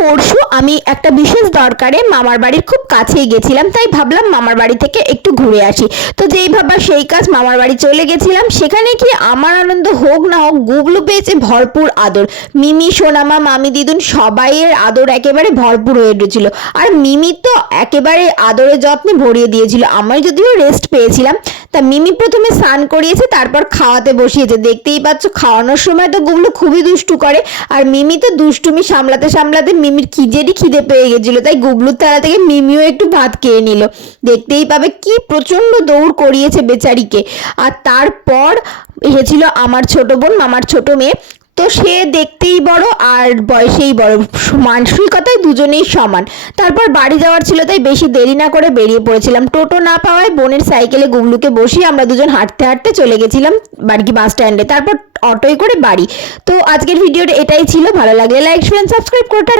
পরশু আমি একটা বিশেষ দরকারে মামার বাড়ির খুব কাছেই গেছিলাম, তাই ভাবলাম মামার বাড়ি থেকে একটু ঘুরে আসি। তো যেই ভাবা সেই কাজ, মামার বাড়ি চলে গেছিলাম। সেখানে কি আমার আনন্দ হোক না হোক, গুবলু পেয়েছে ভরপুর আদর। মিমি, সোনামা, মামি, দিদুন সবাইয়ের আদর একেবারে ভরপুর হয়ে উঠেছিল। আর মিমি তো একেবারে আদরে যত্নে ভরিয়ে দিয়েছিল। আমি যদিও রেস্ট পেয়েছিলাম। তা মিমি প্রথমে স্নান করিয়েছে, তারপর খাওয়াতে বসিয়েছে। দেখতেই পাচ্ছ, খাওয়ানোর সময় তো গুবলু খুবই দুষ্টু করে, আর মিমি তো দুষ্টুমি সামলাতে সামলাতে মিমির খিদে পেয়ে গেছিল, তাই গুবলুর থালা থেকে মিমিও একটু ভাত খেয়ে নিল। দেখতেই পাবে কি প্রচন্ড দৌড় করিয়েছে বেচারিকে। আর তারপর এসেছিল আমার ছোট বোন, মামার ছোট মেয়ে। তো সে দেখতেই বড় আর বয়সেই বড়, মানসিকতায় দুজনেই সমান। তারপর বাড়ি যাওয়ার ছিল, তাই বেশি দেরি না করে বেরিয়ে পড়েছিলাম। টোটো না পাওয়ায় বোনের সাইকেলে গুবলুকে বসিয়ে আমরা দুজন হাঁটতে হাঁটতে চলে গেছিলাম বাড়ি বাস স্ট্যান্ডে, তারপর অটোয় করে বাড়ি। তো আজকের ভিডিওটা এটাই ছিল। ভালো লাগলে লাইক, শেয়ার, সাবস্ক্রাইব করতে